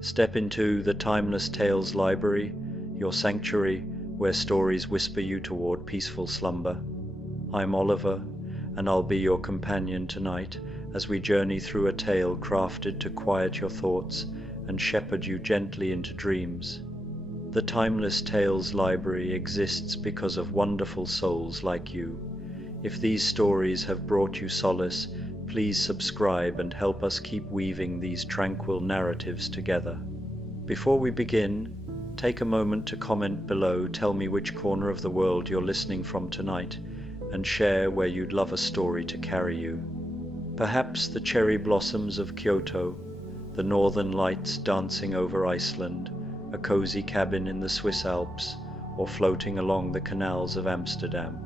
Step into the Timeless Tales Library, your sanctuary where stories whisper you toward peaceful slumber. I'm Oliver, and I'll be your companion tonight as we journey through a tale crafted to quiet your thoughts and shepherd you gently into dreams. The Timeless Tales Library exists because of wonderful souls like you. If these stories have brought you solace, please subscribe and help us keep weaving these tranquil narratives together. Before we begin, take a moment to comment below, tell me which corner of the world you're listening from tonight, and share where you'd love a story to carry you. Perhaps the cherry blossoms of Kyoto, the northern lights dancing over Iceland, a cozy cabin in the Swiss Alps, or floating along the canals of Amsterdam.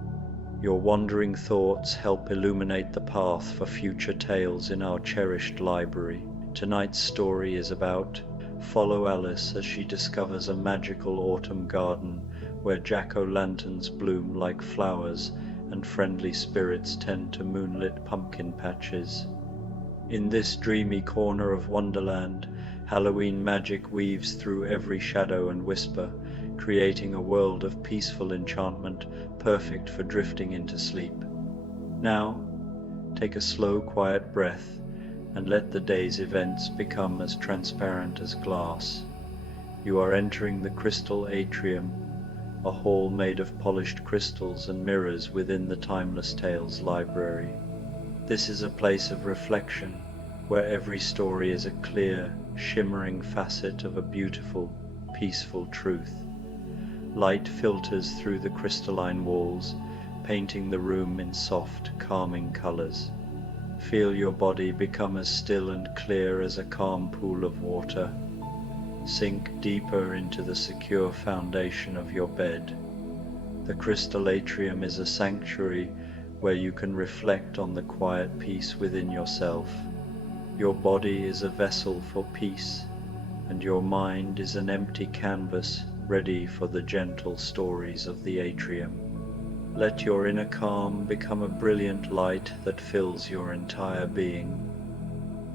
Your wandering thoughts help illuminate the path for future tales in our cherished library. Tonight's story is about follow Alice as she discovers a magical autumn garden where jack-o'-lanterns bloom like flowers and friendly spirits tend to moonlit pumpkin patches. In this dreamy corner of Wonderland, Halloween magic weaves through every shadow and whisper, creating a world of peaceful enchantment perfect for drifting into sleep. Now, take a slow, quiet breath and let the day's events become as transparent as glass. You are entering the crystal atrium, a hall made of polished crystals and mirrors within the Timeless Tales Library. This is a place of reflection, where every story is a clear, shimmering facet of a beautiful, peaceful truth. Light filters through the crystalline walls, painting the room in soft, calming colors. Feel your body become as still and clear as a calm pool of water. Sink deeper into the secure foundation of your bed. The crystal atrium is a sanctuary where you can reflect on the quiet peace within yourself. Your body is a vessel for peace, and your mind is an empty canvas ready for the gentle stories of the atrium. Let your inner calm become a brilliant light that fills your entire being.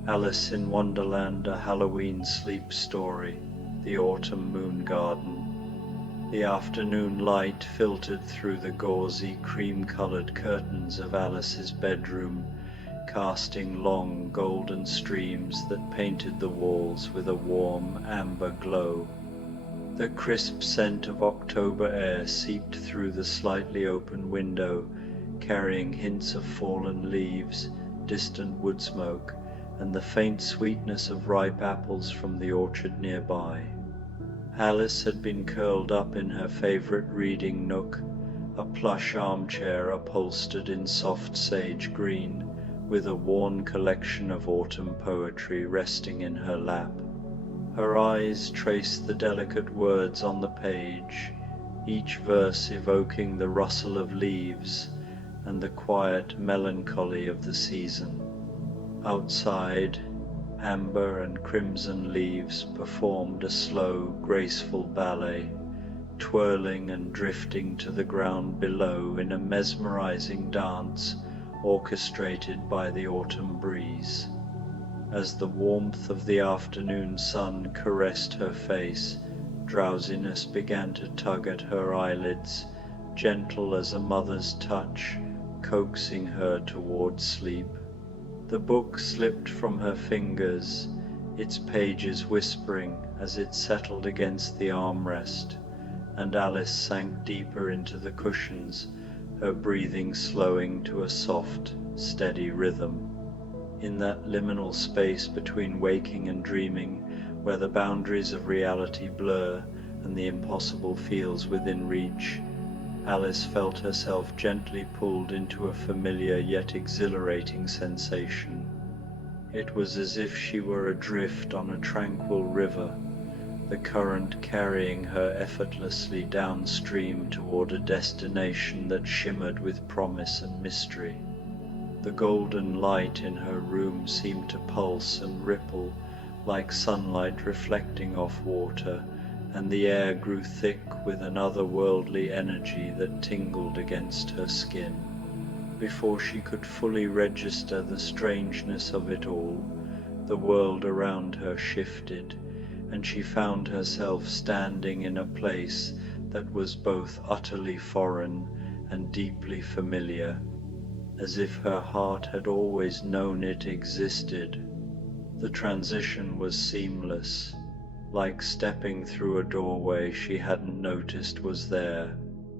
Alice in Wonderland, a Halloween sleep story, the autumn moon garden. The afternoon light filtered through the gauzy, cream-colored curtains of Alice's bedroom, casting long golden streams that painted the walls with a warm amber glow. The crisp scent of October air seeped through the slightly open window, carrying hints of fallen leaves, distant wood smoke, and the faint sweetness of ripe apples from the orchard nearby. Alice had been curled up in her favorite reading nook, a plush armchair upholstered in soft sage green, with a worn collection of autumn poetry resting in her lap. Her eyes traced the delicate words on the page, each verse evoking the rustle of leaves and the quiet melancholy of the season. Outside, amber and crimson leaves performed a slow, graceful ballet, twirling and drifting to the ground below in a mesmerizing dance orchestrated by the autumn breeze. As the warmth of the afternoon sun caressed her face, drowsiness began to tug at her eyelids, gentle as a mother's touch, coaxing her toward sleep. The book slipped from her fingers, its pages whispering as it settled against the armrest, and Alice sank deeper into the cushions, her breathing slowing to a soft, steady rhythm. In that liminal space between waking and dreaming, where the boundaries of reality blur and the impossible feels within reach, Alice felt herself gently pulled into a familiar yet exhilarating sensation. It was as if she were adrift on a tranquil river, the current carrying her effortlessly downstream toward a destination that shimmered with promise and mystery. The golden light in her room seemed to pulse and ripple like sunlight reflecting off water, and the air grew thick with an otherworldly energy that tingled against her skin. Before she could fully register the strangeness of it all, the world around her shifted, and she found herself standing in a place that was both utterly foreign and deeply familiar, as if her heart had always known it existed. The transition was seamless, like stepping through a doorway she hadn't noticed was there,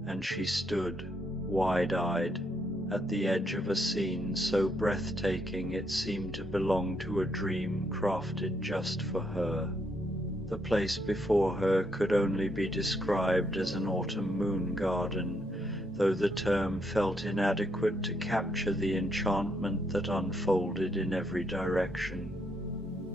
and she stood, wide-eyed, at the edge of a scene so breathtaking it seemed to belong to a dream crafted just for her. The place before her could only be described as an autumn moon garden, though the term felt inadequate to capture the enchantment that unfolded in every direction.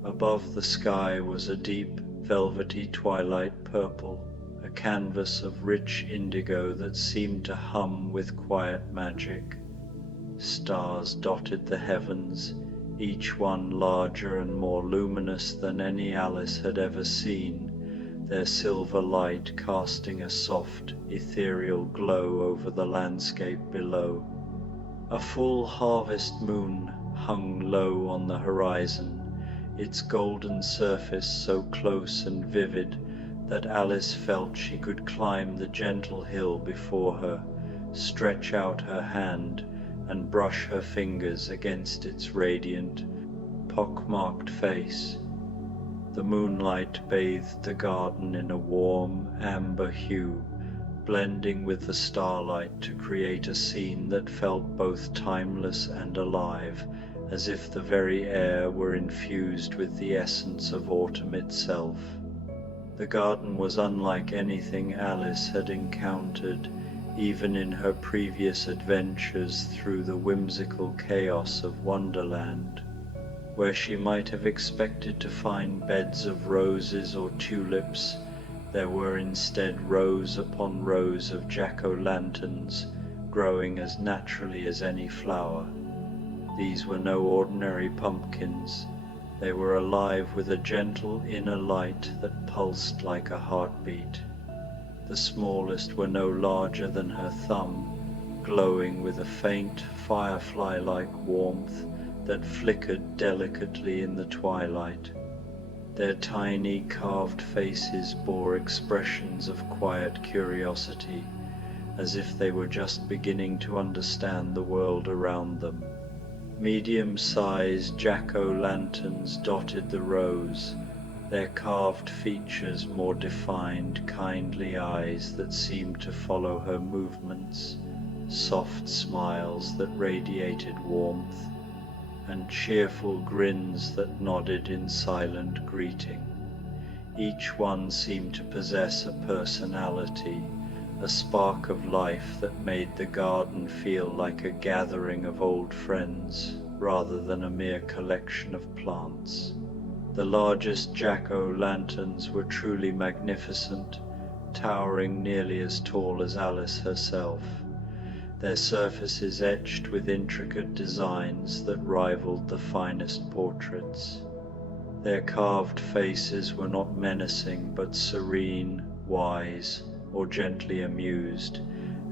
Above the sky was a deep, velvety twilight purple, a canvas of rich indigo that seemed to hum with quiet magic. Stars dotted the heavens, each one larger and more luminous than any Alice had ever seen, their silver light casting a soft, ethereal glow over the landscape below. A full harvest moon hung low on the horizon, its golden surface so close and vivid that Alice felt she could climb the gentle hill before her, stretch out her hand, and brush her fingers against its radiant, pock-marked face. The moonlight bathed the garden in a warm, amber hue, blending with the starlight to create a scene that felt both timeless and alive, as if the very air were infused with the essence of autumn itself. The garden was unlike anything Alice had encountered, even in her previous adventures through the whimsical chaos of Wonderland, where she might have expected to find beds of roses or tulips. There were instead rows upon rows of jack-o'-lanterns, growing as naturally as any flower. These were no ordinary pumpkins. They were alive with a gentle inner light that pulsed like a heartbeat. The smallest were no larger than her thumb, glowing with a faint, firefly-like warmth that flickered delicately in the twilight. Their tiny, carved faces bore expressions of quiet curiosity, as if they were just beginning to understand the world around them. Medium-sized jack-o'-lanterns dotted the rows, their carved features more defined, kindly eyes that seemed to follow her movements, soft smiles that radiated warmth, and cheerful grins that nodded in silent greeting. Each one seemed to possess a personality, a spark of life that made the garden feel like a gathering of old friends rather than a mere collection of plants. The largest jack-o'-lanterns were truly magnificent, towering nearly as tall as Alice herself, their surfaces etched with intricate designs that rivaled the finest portraits. Their carved faces were not menacing but serene, wise, or gently amused,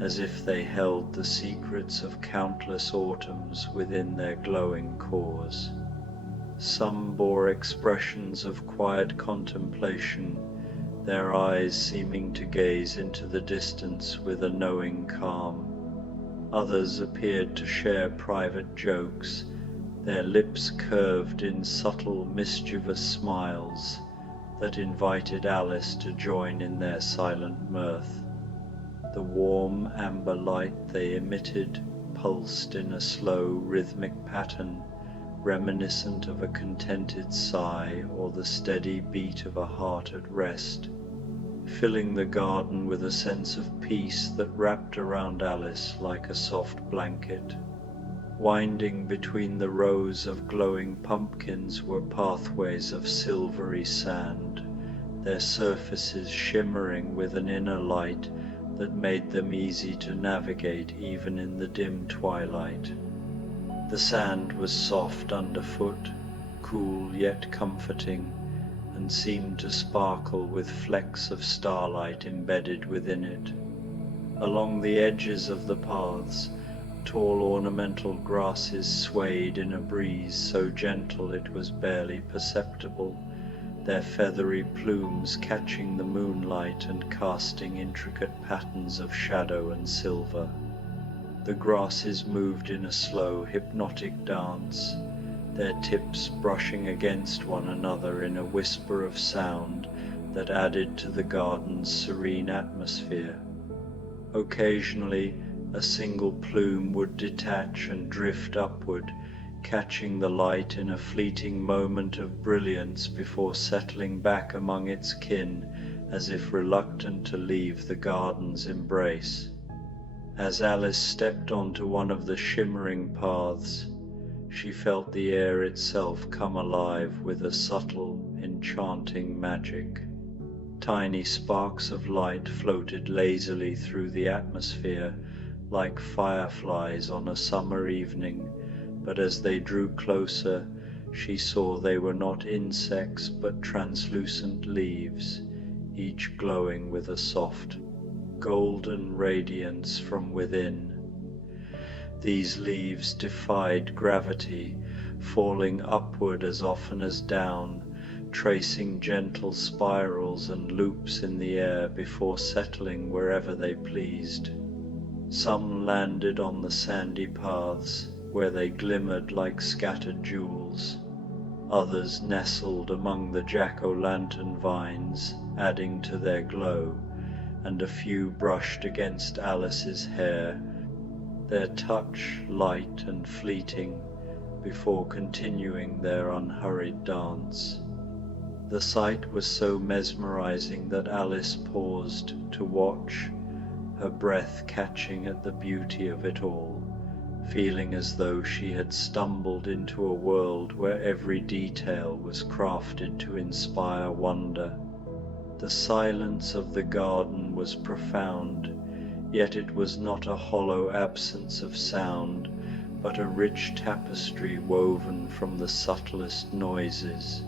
as if they held the secrets of countless autumns within their glowing cores. Some bore expressions of quiet contemplation, their eyes seeming to gaze into the distance with a knowing calm. Others appeared to share private jokes, their lips curved in subtle, mischievous smiles that invited Alice to join in their silent mirth. The warm amber light they emitted pulsed in a slow, rhythmic pattern, reminiscent of a contented sigh or the steady beat of a heart at rest, filling the garden with a sense of peace that wrapped around Alice like a soft blanket. Winding between the rows of glowing pumpkins were pathways of silvery sand, their surfaces shimmering with an inner light that made them easy to navigate even in the dim twilight. The sand was soft underfoot, cool yet comforting, and seemed to sparkle with flecks of starlight embedded within it. Along the edges of the paths, tall ornamental grasses swayed in a breeze so gentle it was barely perceptible, their feathery plumes catching the moonlight and casting intricate patterns of shadow and silver. The grasses moved in a slow, hypnotic dance, their tips brushing against one another in a whisper of sound that added to the garden's serene atmosphere. Occasionally, a single plume would detach and drift upward, catching the light in a fleeting moment of brilliance before settling back among its kin as if reluctant to leave the garden's embrace. As Alice stepped onto one of the shimmering paths, she felt the air itself come alive with a subtle, enchanting magic. Tiny sparks of light floated lazily through the atmosphere like fireflies on a summer evening, but as they drew closer, she saw they were not insects but translucent leaves, each glowing with a soft, golden radiance from within. These leaves defied gravity, falling upward as often as down, tracing gentle spirals and loops in the air before settling wherever they pleased. Some landed on the sandy paths, where they glimmered like scattered jewels. Others nestled among the jack-o'-lantern vines, adding to their glow, and a few brushed against Alice's hair, their touch light and fleeting, before continuing their unhurried dance. The sight was so mesmerizing that Alice paused to watch, her breath catching at the beauty of it all, feeling as though she had stumbled into a world where every detail was crafted to inspire wonder. The silence of the garden was profound, yet it was not a hollow absence of sound, but a rich tapestry woven from the subtlest noises.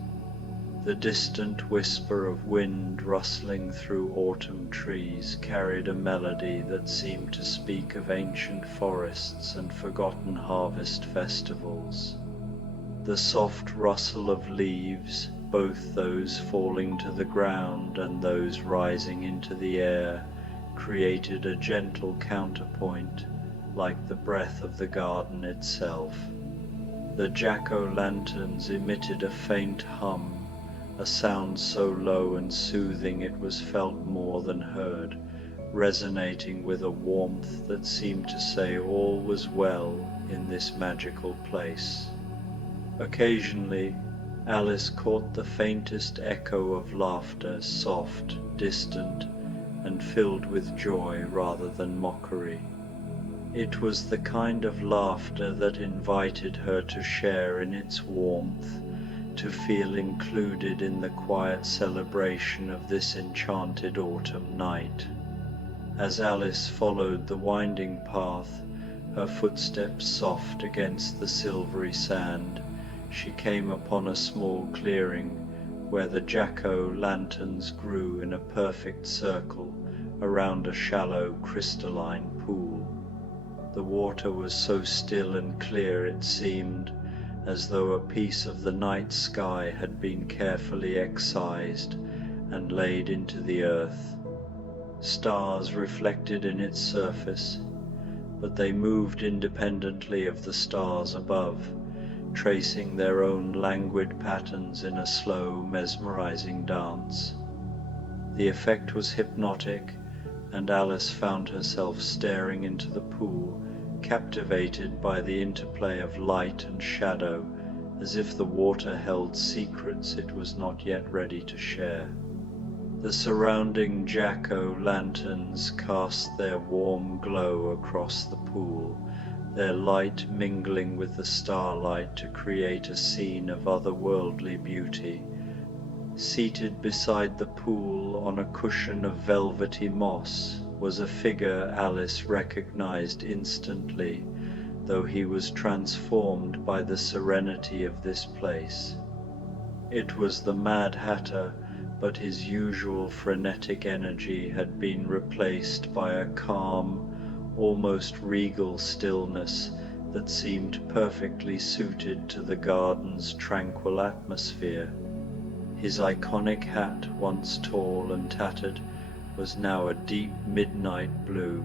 The distant whisper of wind rustling through autumn trees carried a melody that seemed to speak of ancient forests and forgotten harvest festivals. The soft rustle of leaves, both those falling to the ground and those rising into the air, created a gentle counterpoint, like the breath of the garden itself. The jack-o'-lanterns emitted a faint hum, a sound so low and soothing it was felt more than heard, resonating with a warmth that seemed to say all was well in this magical place. Occasionally, Alice caught the faintest echo of laughter, soft, distant, and filled with joy rather than mockery. It was the kind of laughter that invited her to share in its warmth, to feel included in the quiet celebration of this enchanted autumn night. As Alice followed the winding path, her footsteps soft against the silvery sand, she came upon a small clearing where the jack-o'-lanterns grew in a perfect circle around a shallow crystalline pool. The water was so still and clear it seemed as though a piece of the night sky had been carefully excised and laid into the earth. Stars reflected in its surface, but they moved independently of the stars above, tracing their own languid patterns in a slow, mesmerizing dance. The effect was hypnotic, and Alice found herself staring into the pool, captivated by the interplay of light and shadow, as if the water held secrets it was not yet ready to share. The surrounding jack-o'-lanterns cast their warm glow across the pool, their light mingling with the starlight to create a scene of otherworldly beauty. Seated beside the pool on a cushion of velvety moss was a figure Alice recognized instantly, though he was transformed by the serenity of this place. It was the Mad Hatter, but his usual frenetic energy had been replaced by a calm, almost regal stillness that seemed perfectly suited to the garden's tranquil atmosphere. His iconic hat, once tall and tattered, was now a deep midnight blue,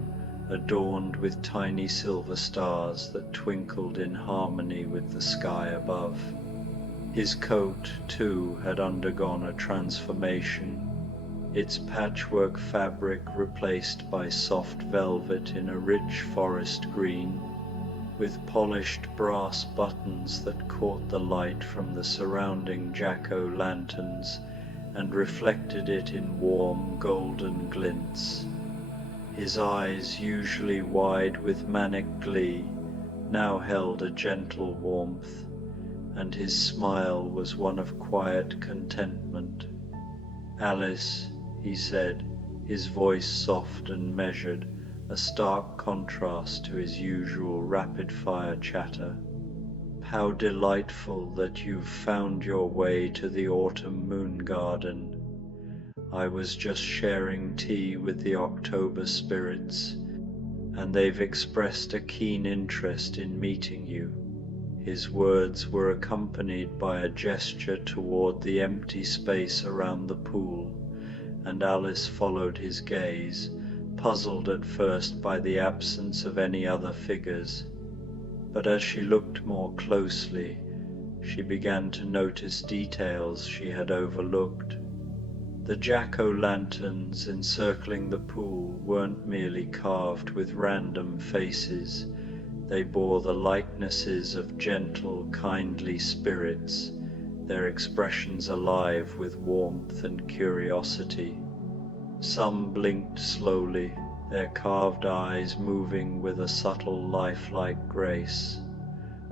adorned with tiny silver stars that twinkled in harmony with the sky above. His coat, too, had undergone a transformation, its patchwork fabric replaced by soft velvet in a rich forest green, with polished brass buttons that caught the light from the surrounding jack-o'-lanterns and reflected it in warm golden glints. His eyes, usually wide with manic glee, now held a gentle warmth, and his smile was one of quiet contentment. "Alice," he said, his voice soft and measured, a stark contrast to his usual rapid-fire chatter. "How delightful that you've found your way to the autumn moon garden. I was just sharing tea with the October spirits, and they've expressed a keen interest in meeting you." His words were accompanied by a gesture toward the empty space around the pool, and Alice followed his gaze, puzzled at first by the absence of any other figures. But as she looked more closely, she began to notice details she had overlooked. The jack-o'-lanterns encircling the pool weren't merely carved with random faces. They bore the likenesses of gentle, kindly spirits, their expressions alive with warmth and curiosity. Some blinked slowly, their carved eyes moving with a subtle lifelike grace.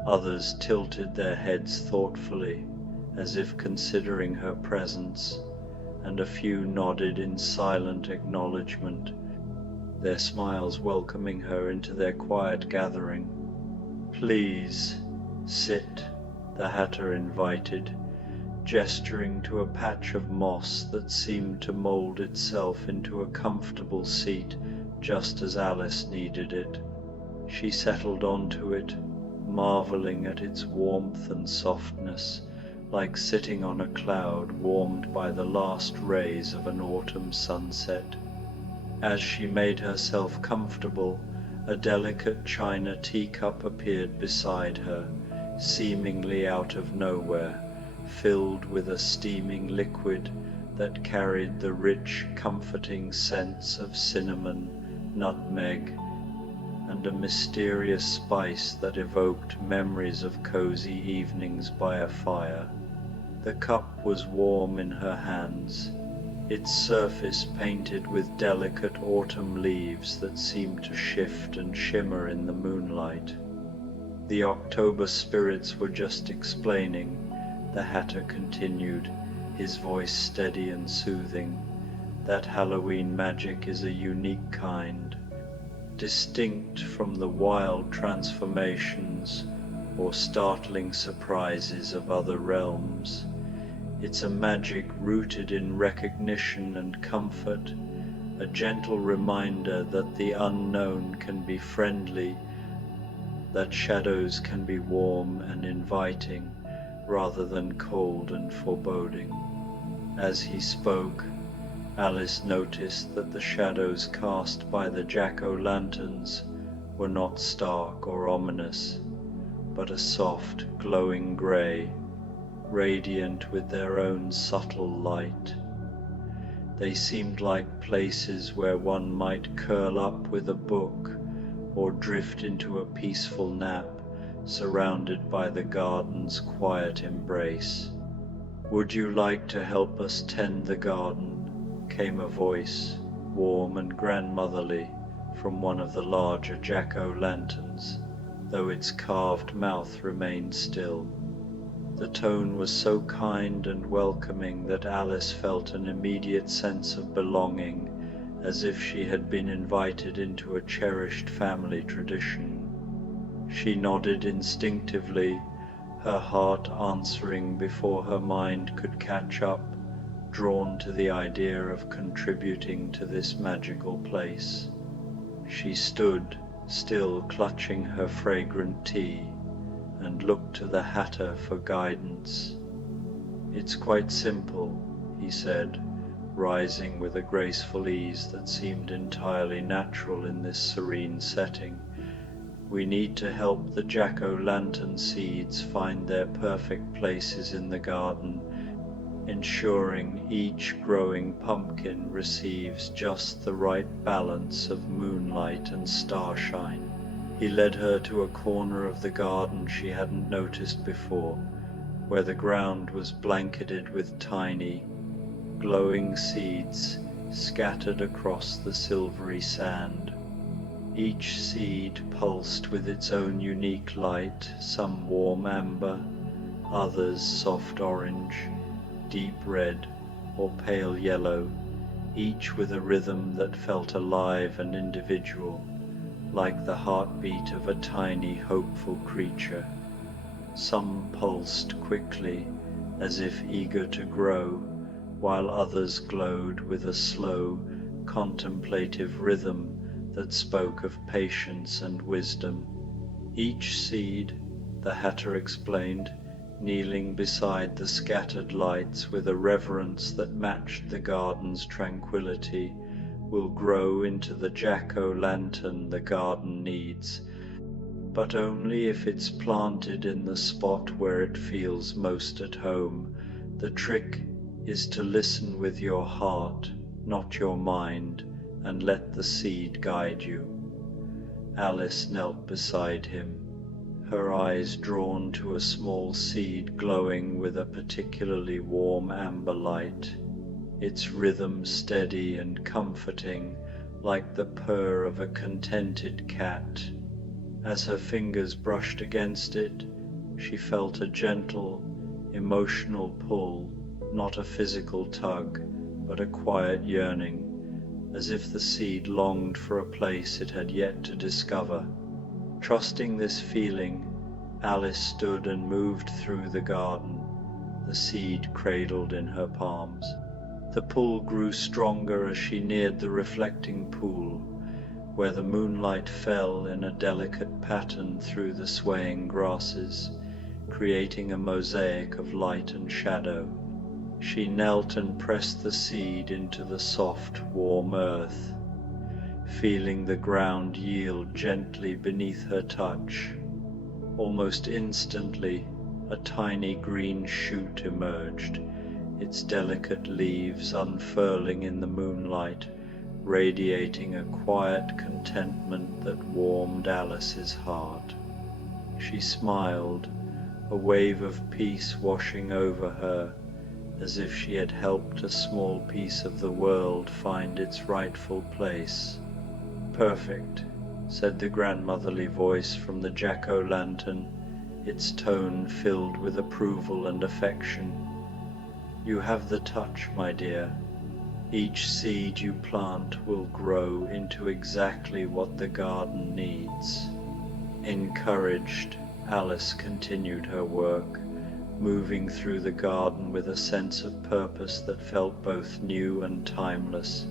Others tilted their heads thoughtfully, as if considering her presence, and a few nodded in silent acknowledgement, their smiles welcoming her into their quiet gathering. "Please, sit," the Hatter invited, gesturing to a patch of moss that seemed to mold itself into a comfortable seat just as Alice needed it. She settled onto it, marveling at its warmth and softness, like sitting on a cloud warmed by the last rays of an autumn sunset. As she made herself comfortable, a delicate china teacup appeared beside her, seemingly out of nowhere, filled with a steaming liquid that carried the rich, comforting scents of cinnamon, nutmeg, and a mysterious spice that evoked memories of cozy evenings by a fire. The cup was warm in her hands, its surface painted with delicate autumn leaves that seemed to shift and shimmer in the moonlight. "The October spirits were just explaining," the Hatter continued, his voice steady and soothing, "that Halloween magic is a unique kind, distinct from the wild transformations or startling surprises of other realms. It's a magic rooted in recognition and comfort, a gentle reminder that the unknown can be friendly, that shadows can be warm and inviting, rather than cold and foreboding." As he spoke, Alice noticed that the shadows cast by the jack-o'-lanterns were not stark or ominous, but a soft, glowing grey, radiant with their own subtle light. They seemed like places where one might curl up with a book or drift into a peaceful nap, surrounded by the garden's quiet embrace. "Would you like to help us tend the garden?" came a voice, warm and grandmotherly, from one of the larger jack-o'-lanterns, though its carved mouth remained still. The tone was so kind and welcoming that Alice felt an immediate sense of belonging, as if she had been invited into a cherished family tradition. She nodded instinctively, her heart answering before her mind could catch up, drawn to the idea of contributing to this magical place. She stood, still clutching her fragrant tea, and looked to the Hatter for guidance. "It's quite simple," he said, rising with a graceful ease that seemed entirely natural in this serene setting. "We need to help the jack-o'-lantern seeds find their perfect places in the garden, ensuring each growing pumpkin receives just the right balance of moonlight and starshine." He led her to a corner of the garden she hadn't noticed before, where the ground was blanketed with tiny, glowing seeds scattered across the silvery sand. Each seed pulsed with its own unique light, some warm amber, others soft orange, deep red, or pale yellow, each with a rhythm that felt alive and individual, like the heartbeat of a tiny, hopeful creature. Some pulsed quickly, as if eager to grow, while others glowed with a slow, contemplative rhythm that spoke of patience and wisdom. Each seed, the Hatter explained, kneeling beside the scattered lights with a reverence that matched the garden's tranquility, will grow into the jack-o'-lantern the garden needs, but only if it's planted in the spot where it feels most at home. The trick is to listen with your heart, not your mind, and let the seed guide you. Alice knelt beside him, her eyes drawn to a small seed glowing with a particularly warm amber light, its rhythm steady and comforting, like the purr of a contented cat. As her fingers brushed against it, she felt a gentle, emotional pull, not a physical tug, but a quiet yearning, as if the seed longed for a place it had yet to discover. Trusting this feeling, Alice stood and moved through the garden, the seed cradled in her palms. The pull grew stronger as she neared the reflecting pool, where the moonlight fell in a delicate pattern through the swaying grasses, creating a mosaic of light and shadow. She knelt and pressed the seed into the soft, warm earth, feeling the ground yield gently beneath her touch. Almost instantly, a tiny green shoot emerged, its delicate leaves unfurling in the moonlight, radiating a quiet contentment that warmed Alice's heart. She smiled, a wave of peace washing over her, as if she had helped a small piece of the world find its rightful place. "Perfect," said the grandmotherly voice from the jack-o'-lantern, its tone filled with approval and affection. "You have the touch, my dear. Each seed you plant will grow into exactly what the garden needs." Encouraged, Alice continued her work, moving through the garden with a sense of purpose that felt both new and timeless.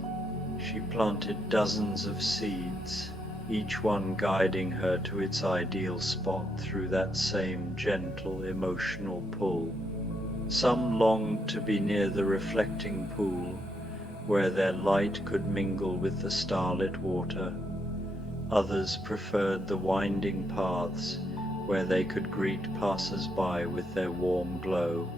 She planted dozens of seeds, each one guiding her to its ideal spot through that same gentle emotional pull. Some longed to be near the reflecting pool, where their light could mingle with the starlit water. Others preferred the winding paths, where they could greet passers-by with their warm glow,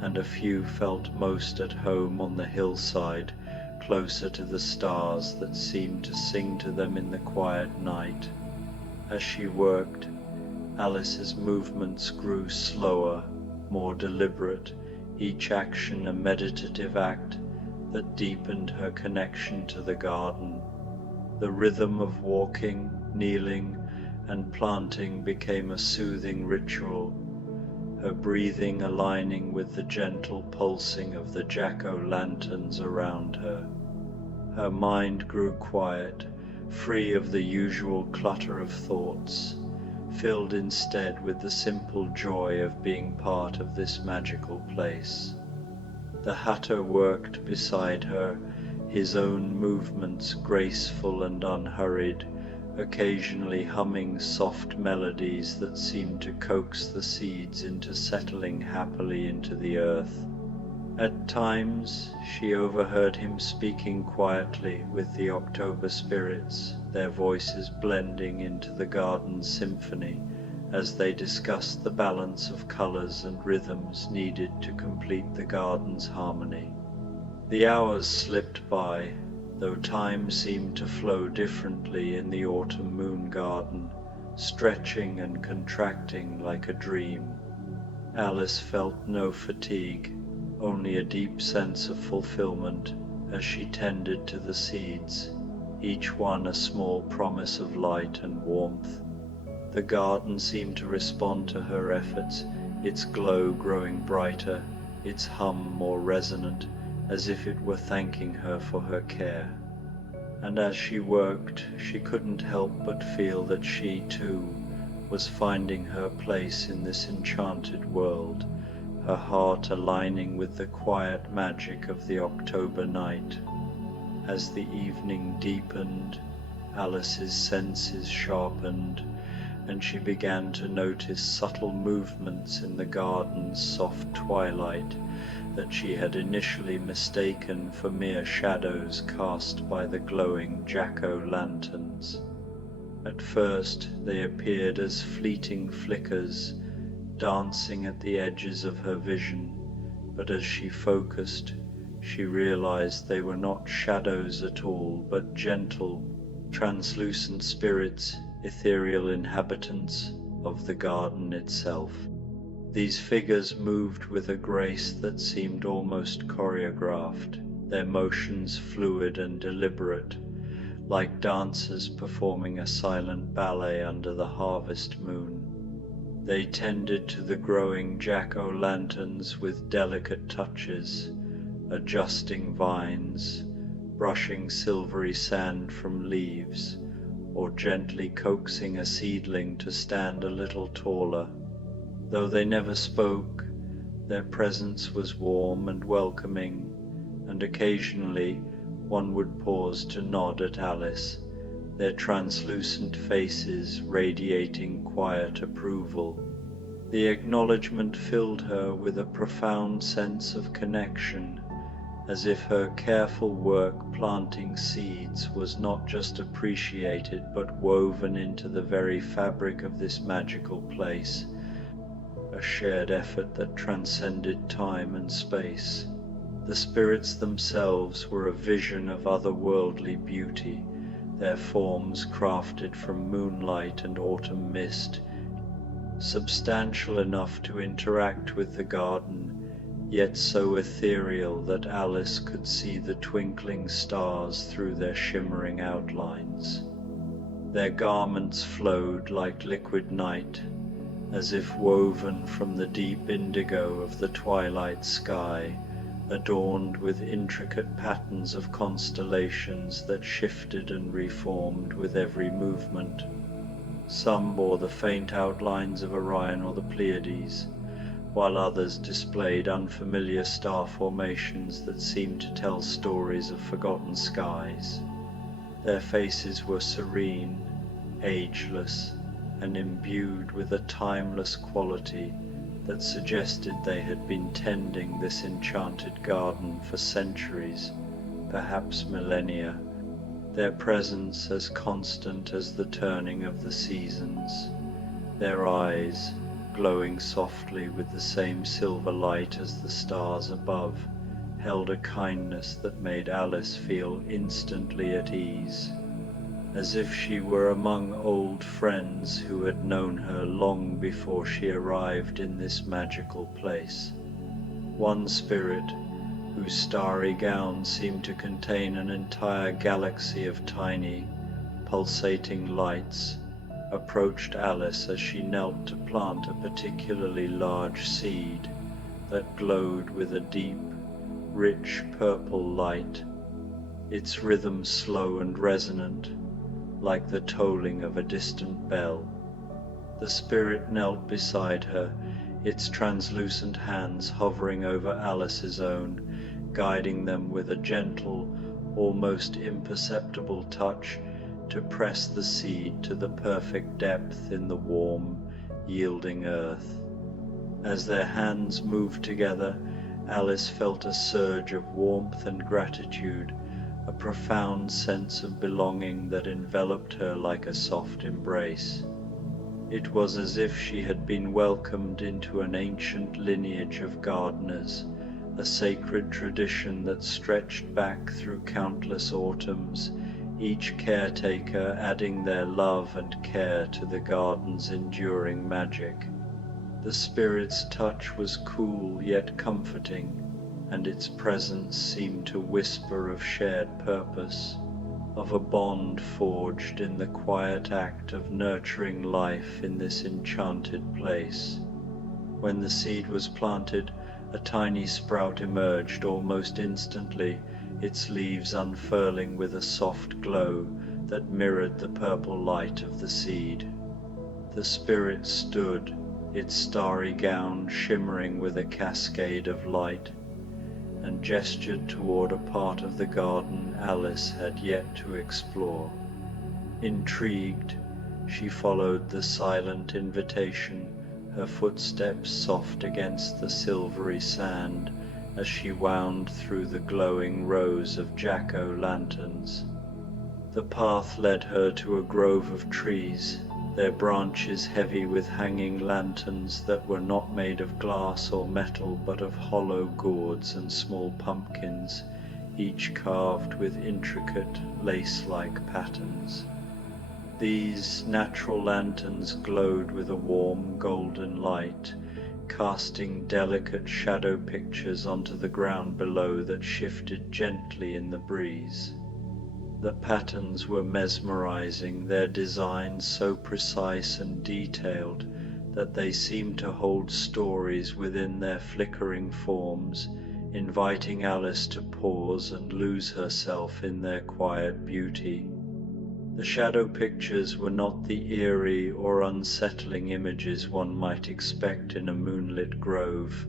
and a few felt most at home on the hillside, closer to the stars that seemed to sing to them in the quiet night. As she worked, Alice's movements grew slower, more deliberate, each action a meditative act that deepened her connection to the garden. The rhythm of walking, kneeling, and planting became a soothing ritual, her breathing aligning with the gentle pulsing of the jack-o'-lanterns around her. Her mind grew quiet, free of the usual clutter of thoughts, filled instead with the simple joy of being part of this magical place. The Hatter worked beside her, his own movements graceful and unhurried, occasionally humming soft melodies that seemed to coax the seeds into settling happily into the earth. At times she overheard him speaking quietly with the October spirits, their voices blending into the garden's symphony as they discussed the balance of colors and rhythms needed to complete the garden's harmony. The hours slipped by, though time seemed to flow differently in the autumn moon garden, stretching and contracting like a dream. Alice felt no fatigue, only a deep sense of fulfillment as she tended to the seeds, each one a small promise of light and warmth. The garden seemed to respond to her efforts, its glow growing brighter, its hum more resonant, as if it were thanking her for her care. And as she worked, she couldn't help but feel that she, too, was finding her place in this enchanted world, her heart aligning with the quiet magic of the October night. As the evening deepened, Alice's senses sharpened, and she began to notice subtle movements in the garden's soft twilight that she had initially mistaken for mere shadows cast by the glowing jack-o'-lanterns. At first they appeared as fleeting flickers, dancing at the edges of her vision, but as she focused, she realized they were not shadows at all, but gentle, translucent spirits, ethereal inhabitants of the garden itself. These figures moved with a grace that seemed almost choreographed, their motions fluid and deliberate, like dancers performing a silent ballet under the harvest moon. They tended to the growing jack-o'-lanterns with delicate touches, adjusting vines, brushing silvery sand from leaves, or gently coaxing a seedling to stand a little taller. Though they never spoke, their presence was warm and welcoming, and occasionally one would pause to nod at Alice, their translucent faces radiating quiet approval. The acknowledgement filled her with a profound sense of connection, as if her careful work planting seeds was not just appreciated but woven into the very fabric of this magical place, a shared effort that transcended time and space. The spirits themselves were a vision of otherworldly beauty, their forms crafted from moonlight and autumn mist, substantial enough to interact with the garden, yet so ethereal that Alice could see the twinkling stars through their shimmering outlines. Their garments flowed like liquid night, as if woven from the deep indigo of the twilight sky, adorned with intricate patterns of constellations that shifted and reformed with every movement. Some bore the faint outlines of Orion or the Pleiades, while others displayed unfamiliar star formations that seemed to tell stories of forgotten skies. Their faces were serene, ageless, and imbued with a timeless quality that suggested they had been tending this enchanted garden for centuries, perhaps millennia, their presence as constant as the turning of the seasons, their eyes, glowing softly with the same silver light as the stars above, held a kindness that made Alice feel instantly at ease, as if she were among old friends who had known her long before she arrived in this magical place. One spirit, whose starry gown seemed to contain an entire galaxy of tiny, pulsating lights, approached Alice as she knelt to plant a particularly large seed that glowed with a deep, rich purple light, its rhythm slow and resonant, like the tolling of a distant bell. The spirit knelt beside her, its translucent hands hovering over Alice's own, guiding them with a gentle, almost imperceptible touch to press the seed to the perfect depth in the warm, yielding earth. As their hands moved together, Alice felt a surge of warmth and gratitude, a profound sense of belonging that enveloped her like a soft embrace. It was as if she had been welcomed into an ancient lineage of gardeners, a sacred tradition that stretched back through countless autumns, each caretaker adding their love and care to the garden's enduring magic. The spirit's touch was cool yet comforting, and its presence seemed to whisper of shared purpose, of a bond forged in the quiet act of nurturing life in this enchanted place. When the seed was planted, a tiny sprout emerged almost instantly, its leaves unfurling with a soft glow that mirrored the purple light of the seed. The spirit stood, its starry gown shimmering with a cascade of light, and gestured toward a part of the garden Alice had yet to explore. Intrigued, she followed the silent invitation, her footsteps soft against the silvery sand as she wound through the glowing rows of jack-o'-lanterns. The path led her to a grove of trees, their branches heavy with hanging lanterns that were not made of glass or metal but of hollow gourds and small pumpkins, each carved with intricate lace-like patterns. These natural lanterns glowed with a warm golden light, casting delicate shadow pictures onto the ground below that shifted gently in the breeze. The patterns were mesmerizing, their designs so precise and detailed that they seemed to hold stories within their flickering forms, inviting Alice to pause and lose herself in their quiet beauty. The shadow pictures were not the eerie or unsettling images one might expect in a moonlit grove,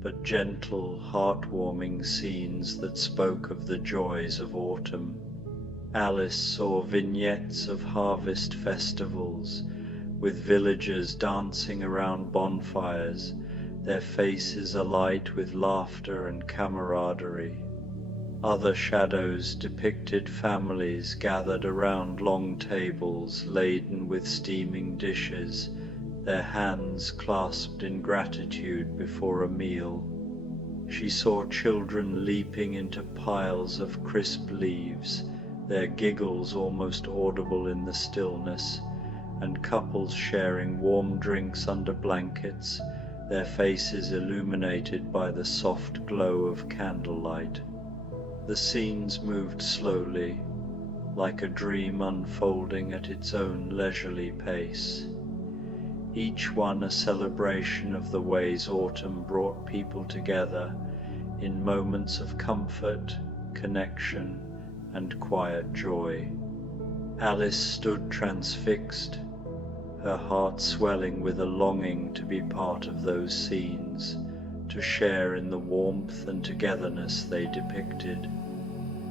but gentle, heartwarming scenes that spoke of the joys of autumn. Alice saw vignettes of harvest festivals, with villagers dancing around bonfires, their faces alight with laughter and camaraderie. Other shadows depicted families gathered around long tables laden with steaming dishes, their hands clasped in gratitude before a meal. She saw children leaping into piles of crisp leaves, their giggles almost audible in the stillness, and couples sharing warm drinks under blankets, their faces illuminated by the soft glow of candlelight. The scenes moved slowly, like a dream unfolding at its own leisurely pace, each one a celebration of the ways autumn brought people together in moments of comfort, connection, and quiet joy. Alice stood transfixed, her heart swelling with a longing to be part of those scenes, to share in the warmth and togetherness they depicted.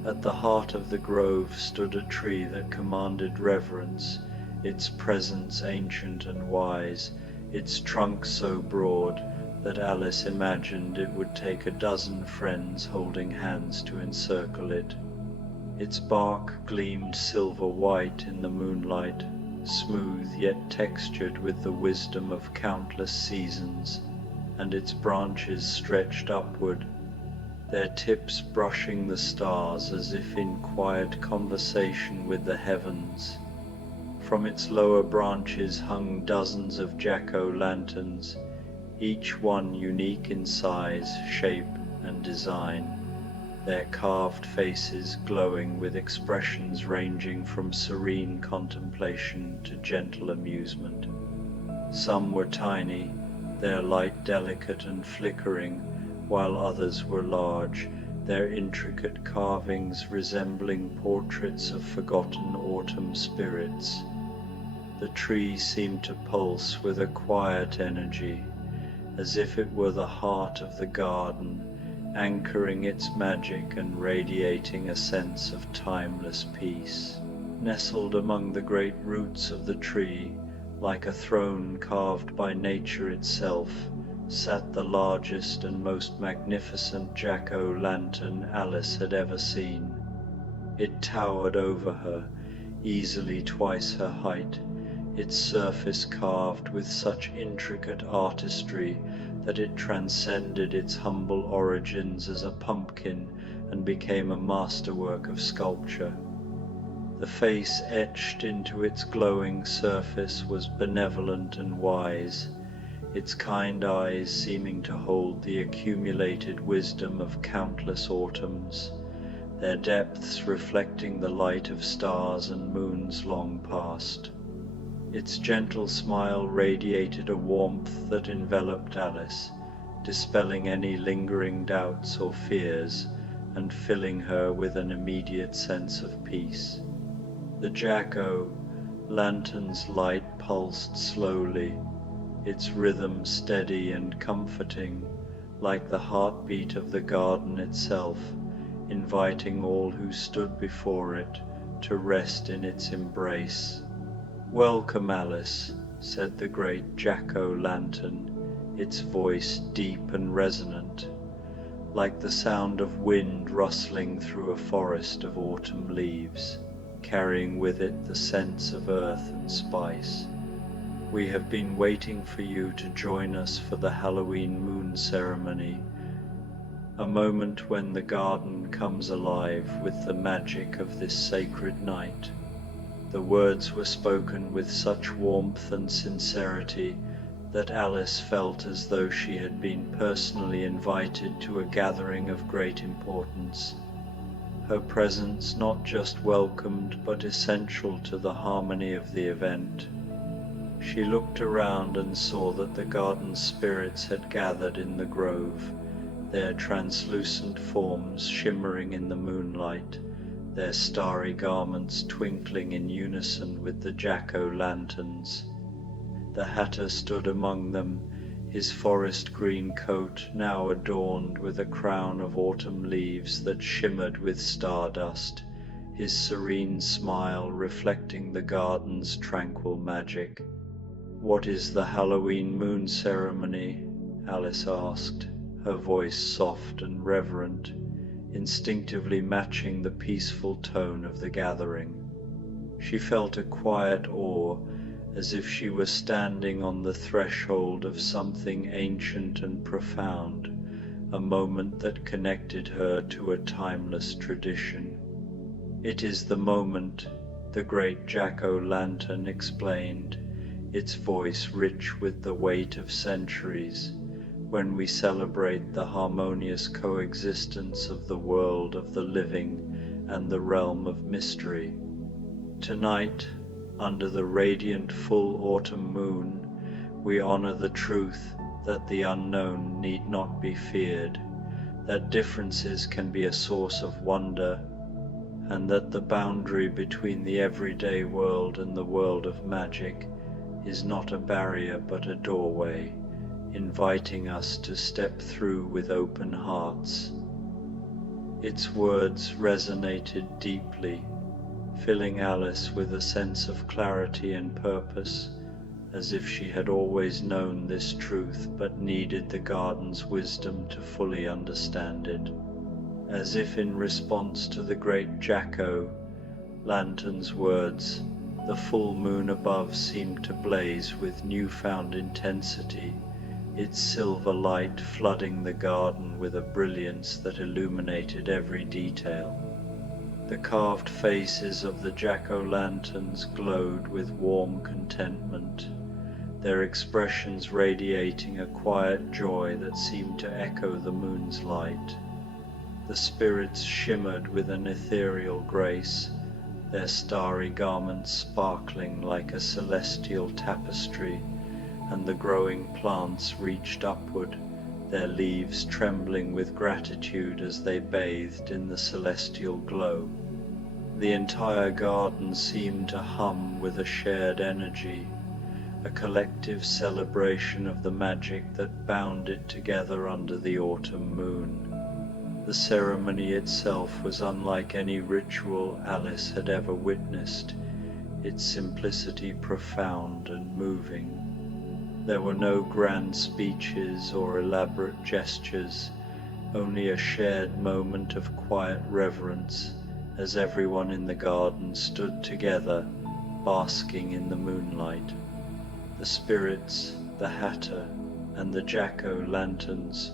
At the heart of the grove stood a tree that commanded reverence, its presence ancient and wise, its trunk so broad that Alice imagined it would take a dozen friends holding hands to encircle it. Its bark gleamed silver white in the moonlight, smooth yet textured with the wisdom of countless seasons, and its branches stretched upward, their tips brushing the stars as if in quiet conversation with the heavens. From its lower branches hung dozens of jack-o'-lanterns, each one unique in size, shape, and design, their carved faces glowing with expressions ranging from serene contemplation to gentle amusement. Some were tiny, their light delicate and flickering, while others were large, their intricate carvings resembling portraits of forgotten autumn spirits. The tree seemed to pulse with a quiet energy, as if it were the heart of the garden, anchoring its magic and radiating a sense of timeless peace. Nestled among the great roots of the tree, like a throne carved by nature itself, sat the largest and most magnificent jack-o'-lantern Alice had ever seen. It towered over her, easily twice her height, its surface carved with such intricate artistry that it transcended its humble origins as a pumpkin and became a masterwork of sculpture. The face etched into its glowing surface was benevolent and wise, its kind eyes seeming to hold the accumulated wisdom of countless autumns, their depths reflecting the light of stars and moons long past. Its gentle smile radiated a warmth that enveloped Alice, dispelling any lingering doubts or fears, and filling her with an immediate sense of peace. The jack-o'-lantern's light pulsed slowly, its rhythm steady and comforting, like the heartbeat of the garden itself, inviting all who stood before it to rest in its embrace. "Welcome, Alice," said the great jack-o'-lantern, its voice deep and resonant, like the sound of wind rustling through a forest of autumn leaves, carrying with it the scents of earth and spice. "We have been waiting for you to join us for the Halloween moon ceremony, a moment when the garden comes alive with the magic of this sacred night." The words were spoken with such warmth and sincerity that Alice felt as though she had been personally invited to a gathering of great importance, her presence not just welcomed but essential to the harmony of the event. She looked around and saw that the garden spirits had gathered in the grove, their translucent forms shimmering in the moonlight, their starry garments twinkling in unison with the jack-o'-lanterns. The hatter stood among them, his forest green coat now adorned with a crown of autumn leaves that shimmered with stardust, his serene smile reflecting the garden's tranquil magic. "What is the Halloween moon ceremony?" Alice asked, her voice soft and reverent, instinctively matching the peaceful tone of the gathering. She felt a quiet awe, as if she were standing on the threshold of something ancient and profound, a moment that connected her to a timeless tradition. "It is the moment," the great jack-o'-lantern explained, its voice rich with the weight of centuries, "when we celebrate the harmonious coexistence of the world of the living and the realm of mystery. Tonight, under the radiant full autumn moon, we honor the truth that the unknown need not be feared, that differences can be a source of wonder, and that the boundary between the everyday world and the world of magic is not a barrier but a doorway, inviting us to step through with open hearts." Its words resonated deeply, filling Alice with a sense of clarity and purpose, as if she had always known this truth but needed the garden's wisdom to fully understand it. As if in response to the great jack-o'-lantern's words, the full moon above seemed to blaze with newfound intensity, its silver light flooding the garden with a brilliance that illuminated every detail. The carved faces of the jack-o'-lanterns glowed with warm contentment, their expressions radiating a quiet joy that seemed to echo the moon's light. The spirits shimmered with an ethereal grace, their starry garments sparkling like a celestial tapestry, and the growing plants reached upward, their leaves trembling with gratitude as they bathed in the celestial glow. The entire garden seemed to hum with a shared energy, a collective celebration of the magic that bound it together under the autumn moon. The ceremony itself was unlike any ritual Alice had ever witnessed, its simplicity profound and moving. There were no grand speeches or elaborate gestures, only a shared moment of quiet reverence as everyone in the garden stood together, basking in the moonlight. The spirits, the hatter, and the jack-o'-lanterns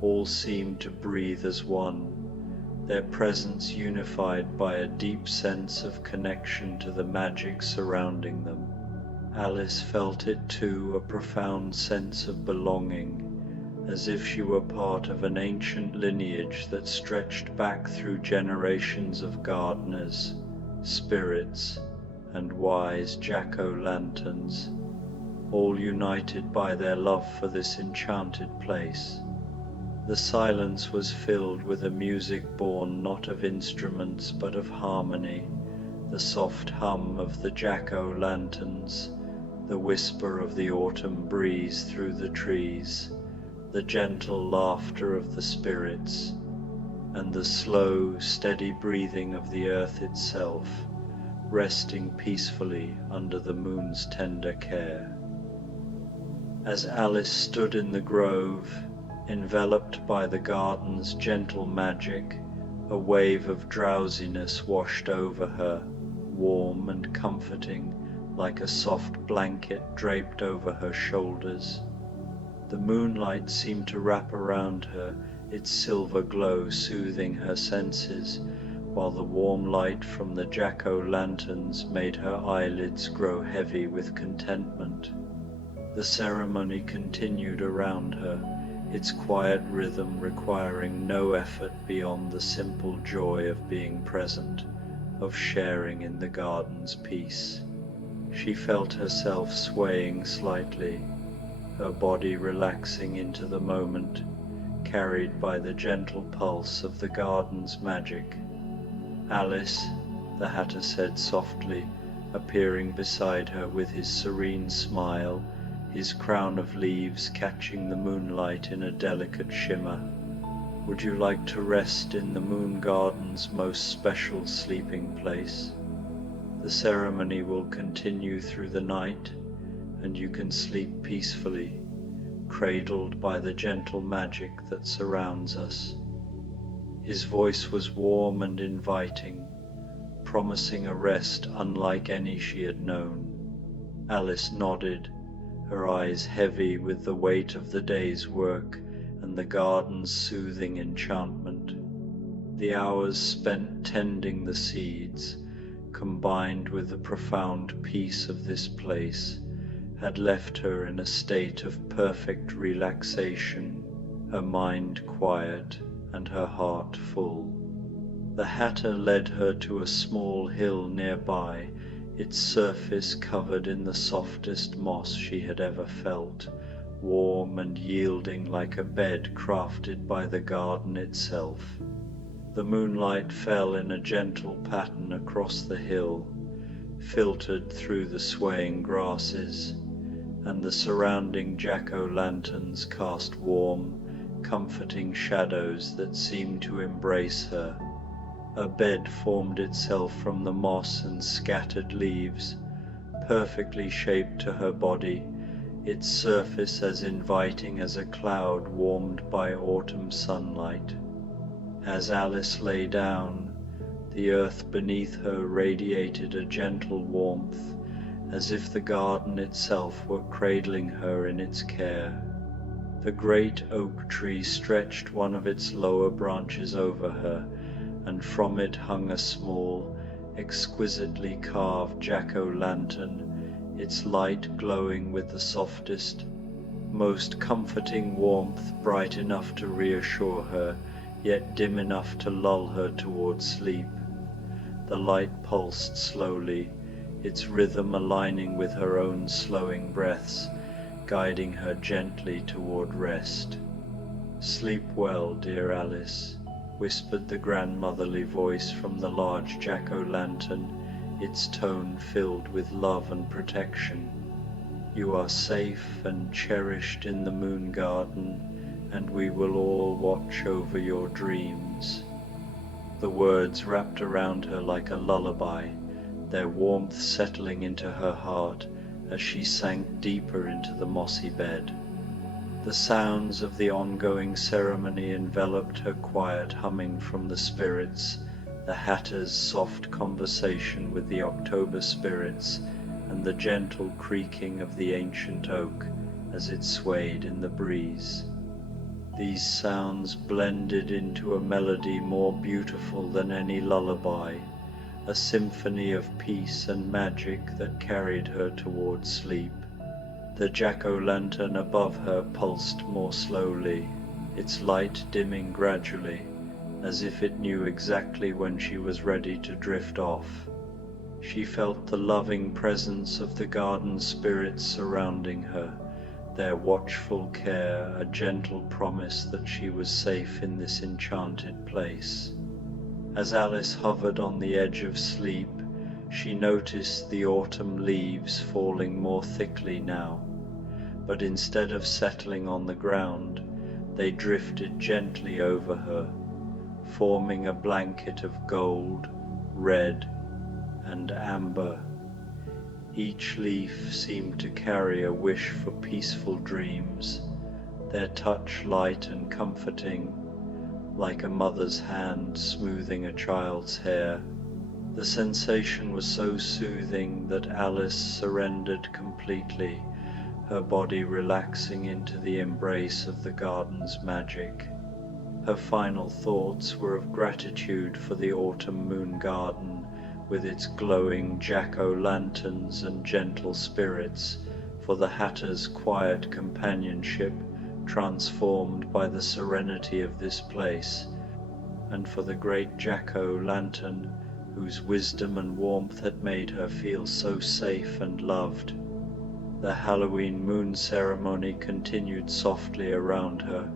all seemed to breathe as one, their presence unified by a deep sense of connection to the magic surrounding them. Alice felt it too, a profound sense of belonging, as if she were part of an ancient lineage that stretched back through generations of gardeners, spirits, and wise jack-o'-lanterns, all united by their love for this enchanted place. The silence was filled with a music born not of instruments but of harmony, the soft hum of the jack-o'-lanterns, the whisper of the autumn breeze through the trees, the gentle laughter of the spirits, and the slow, steady breathing of the earth itself, resting peacefully under the moon's tender care. As Alice stood in the grove, enveloped by the garden's gentle magic, a wave of drowsiness washed over her, warm and comforting, like a soft blanket draped over her shoulders. The moonlight seemed to wrap around her, its silver glow soothing her senses, while the warm light from the jack-o'-lanterns made her eyelids grow heavy with contentment. The ceremony continued around her, its quiet rhythm requiring no effort beyond the simple joy of being present, of sharing in the garden's peace. She felt herself swaying slightly, her body relaxing into the moment, carried by the gentle pulse of the garden's magic. "Alice," the Hatter said softly, appearing beside her with his serene smile, his crown of leaves catching the moonlight in a delicate shimmer. "Would you like to rest in the moon garden's most special sleeping place? The ceremony will continue through the night, and you can sleep peacefully, cradled by the gentle magic that surrounds us." His voice was warm and inviting, promising a rest unlike any she had known. Alice nodded, her eyes heavy with the weight of the day's work and the garden's soothing enchantment. The hours spent tending the seeds, combined with the profound peace of this place, had left her in a state of perfect relaxation, her mind quiet and her heart full. The Hatter led her to a small hill nearby, its surface covered in the softest moss she had ever felt, warm and yielding like a bed crafted by the garden itself. The moonlight fell in a gentle pattern across the hill, filtered through the swaying grasses, and the surrounding jack-o'-lanterns cast warm, comforting shadows that seemed to embrace her. A bed formed itself from the moss and scattered leaves, perfectly shaped to her body, its surface as inviting as a cloud warmed by autumn sunlight. As Alice lay down, the earth beneath her radiated a gentle warmth, as if the garden itself were cradling her in its care. The great oak tree stretched one of its lower branches over her, and from it hung a small, exquisitely carved jack-o'-lantern, its light glowing with the softest, most comforting warmth, bright enough to reassure her, yet dim enough to lull her toward sleep. The light pulsed slowly, its rhythm aligning with her own slowing breaths, guiding her gently toward rest. "Sleep well, dear Alice," whispered the grandmotherly voice from the large jack-o'-lantern, its tone filled with love and protection. "You are safe and cherished in the moon garden, and we will all watch over your dreams." dreams. The words wrapped around her like a lullaby, their warmth settling into her heart as she sank deeper into the mossy bed. The sounds of the ongoing ceremony enveloped her, quiet humming from the spirits, the hatter's soft conversation with the October spirits, and the gentle creaking of the ancient oak as it swayed in the breeze. These sounds blended into a melody more beautiful than any lullaby, a symphony of peace and magic that carried her toward sleep. The jack-o'-lantern above her pulsed more slowly, its light dimming gradually, as if it knew exactly when she was ready to drift off. She felt the loving presence of the garden spirits surrounding her, their watchful care a gentle promise that she was safe in this enchanted place. As Alice hovered on the edge of sleep, she noticed the autumn leaves falling more thickly now, but instead of settling on the ground, they drifted gently over her, forming a blanket of gold, red, and amber. Each leaf seemed to carry a wish for peaceful dreams, their touch light and comforting, like a mother's hand smoothing a child's hair. The sensation was so soothing that Alice surrendered completely, her body relaxing into the embrace of the garden's magic. Her final thoughts were of gratitude for the autumn moon garden, with its glowing jack-o'-lanterns and gentle spirits, for the hatter's quiet companionship transformed by the serenity of this place, and for the great jack-o'-lantern whose wisdom and warmth had made her feel so safe and loved. The Halloween moon ceremony continued softly around her,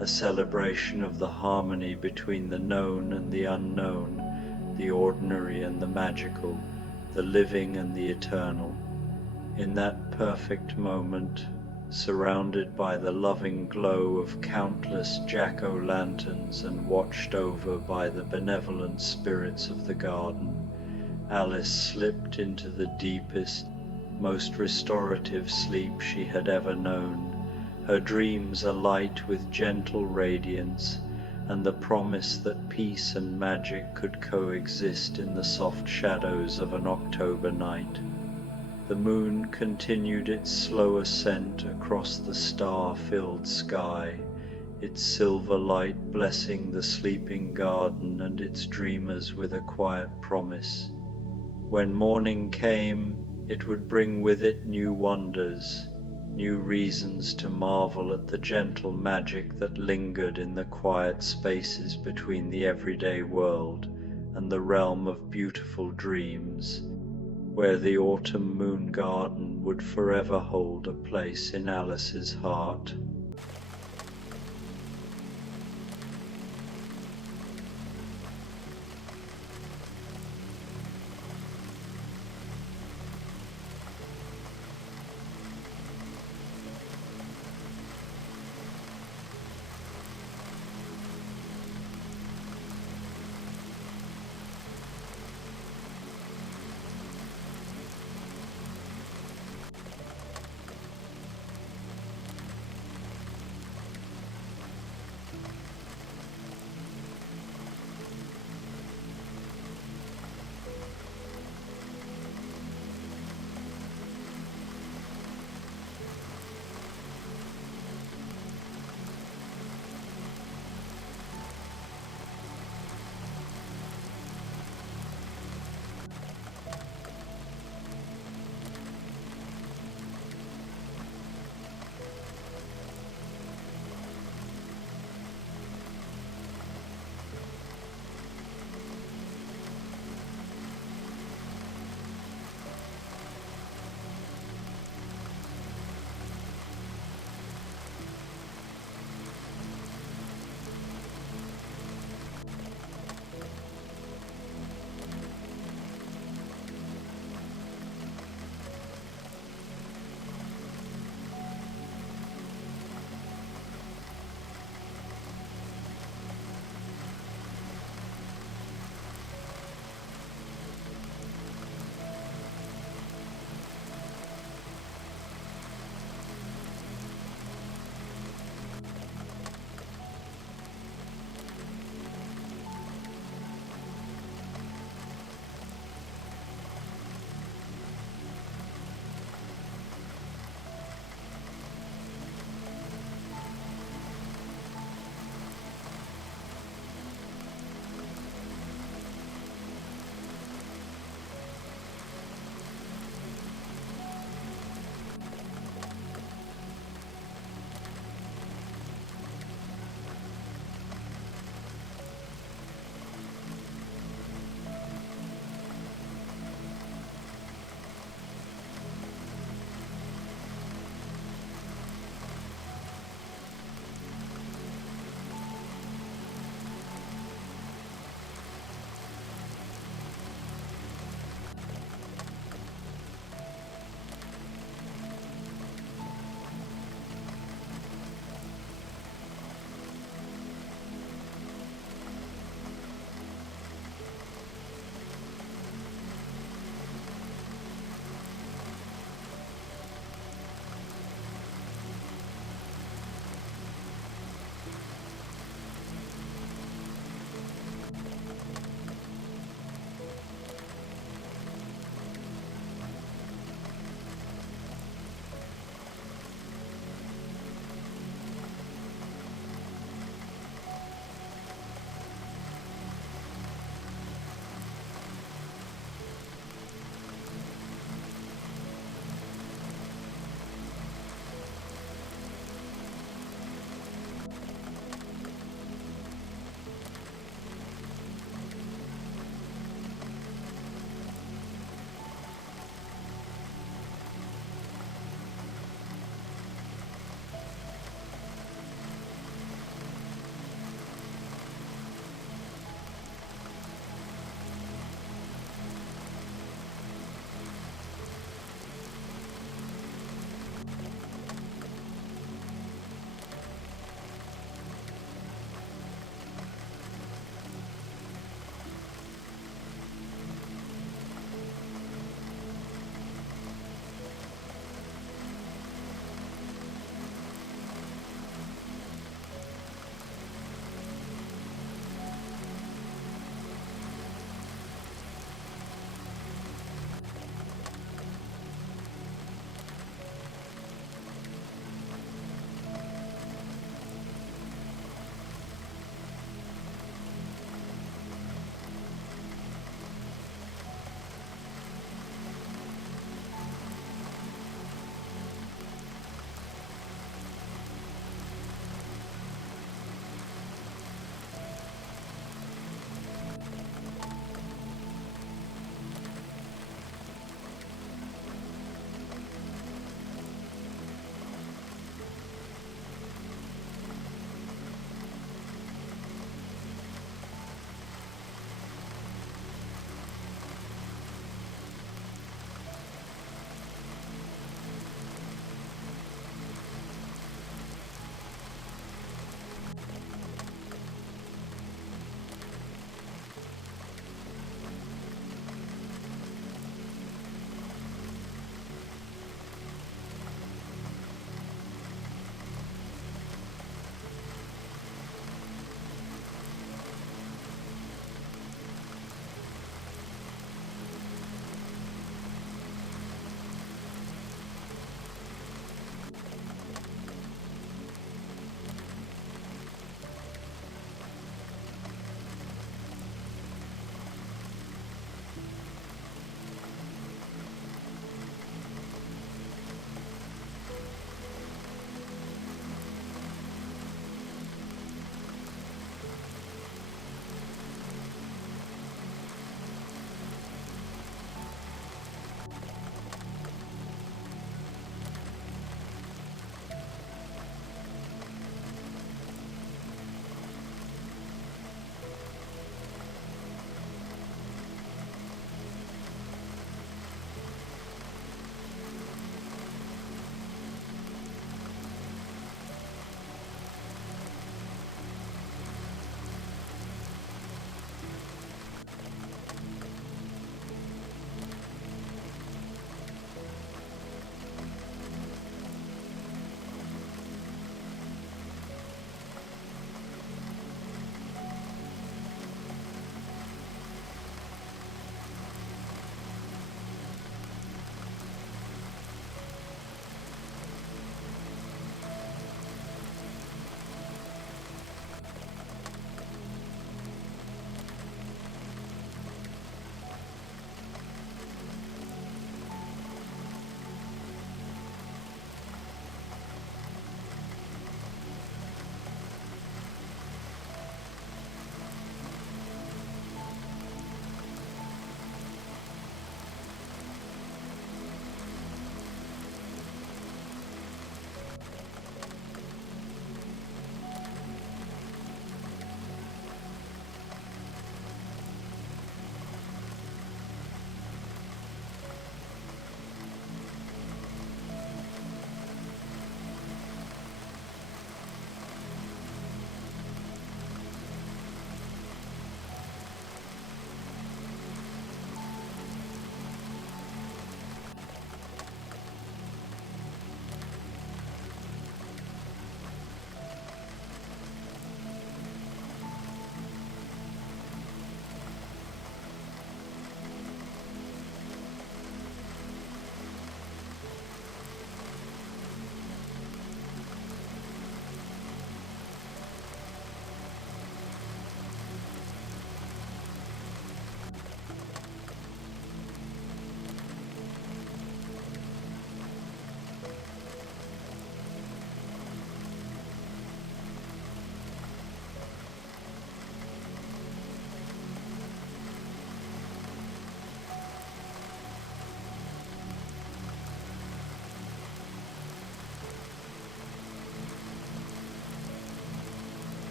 a celebration of the harmony between the known and the unknown, the ordinary and the magical, the living and the eternal. In that perfect moment, surrounded by the loving glow of countless jack-o'-lanterns and watched over by the benevolent spirits of the garden, Alice slipped into the deepest, most restorative sleep she had ever known, her dreams alight with gentle radiance, and the promise that peace and magic could coexist in the soft shadows of an October night. The moon continued its slow ascent across the star-filled sky, its silver light blessing the sleeping garden and its dreamers with a quiet promise. When morning came, it would bring with it new wonders, new reasons to marvel at the gentle magic that lingered in the quiet spaces between the everyday world and the realm of beautiful dreams, where the autumn moon garden would forever hold a place in Alice's heart.